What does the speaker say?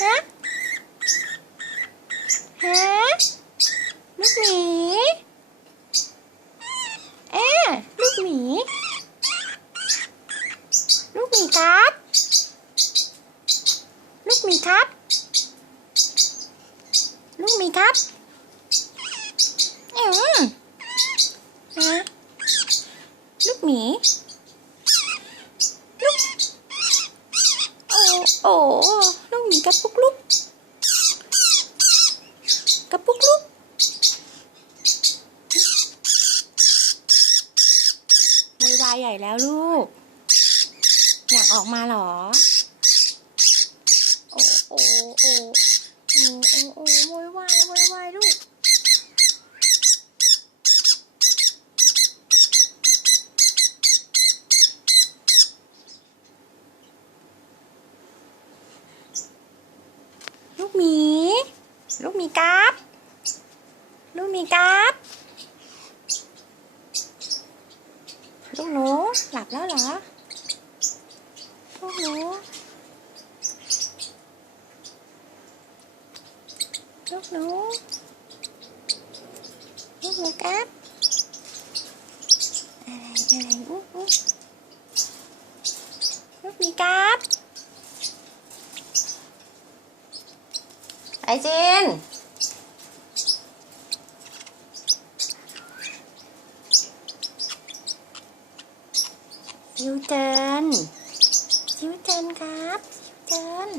ฮะฮะลูกหมีเอ๊ลูกหมีลูกหมีครับ ลูกหมีครับ ลูกหมีครับอืมฮะลูกหมีลูกโอ้โอ้ กหมีกระปุกลุกกระปุกลุกมวยวายใหญ่แล้วลูก อยากออกมาเหรอ โอ้โอ้โอ้โอ้โอ้โอ้โวยวายโวยวายลูก ลูกหมี ลูกมีกราบลูกมีกราบลูกหนูหลับแล้วเหรอลูกหนูลูกหนูลูกหนูกราบอะไรอะไรอุ๊อุ๊ลูกมีกราบ ไอจินซิวเจินซิวเจินครับซิวเจิน